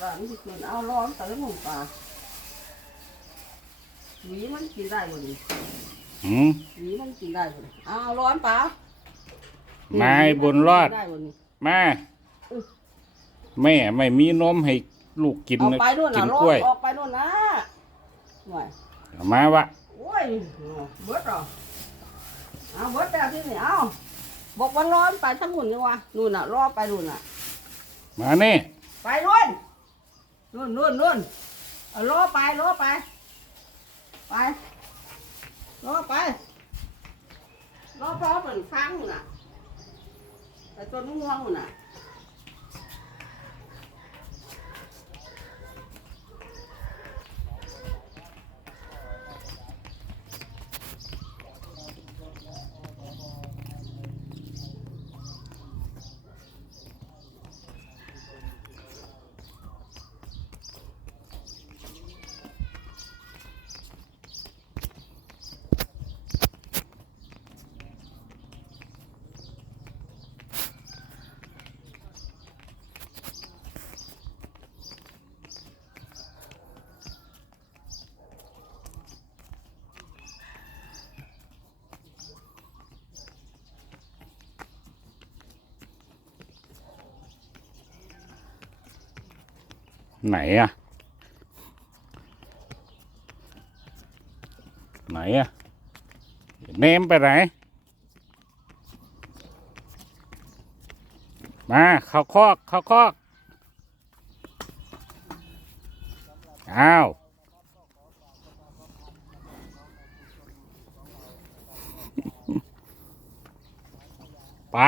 ปลามันสิกินเอาร้อนแต่ละหมูปลาหวีมันกินได้บ่นี่หืมหวีมันกินได้บ่นี่เอาร้อนเปล่าไม้บุญรอด ได้บ่นี่มา แม่ไม่มีนมให้ลูกกินเอานะไปนู่นกิน่ะนร้อกล้วยนออกไปนู่นนะหน่อยเอามาวะโอ้ยเบิดเหรอเอาเบิดแต่ที่นี่เอาบอกวันร้อนไปทั้งหุ่นนี่วะนู่นน่ะรอไปนู่นน่ะ มานี่ ไปนู่น นู่นนู่นนู่นเอารอไปล้อไป ไปล้อไปล้อพอเหมือนฟังน่ะไอ้ต้นม่วงน่ะ ไหนอะไหนอะเนมไปไหน มาเข้าคอกเข้าคอกอ้าวไป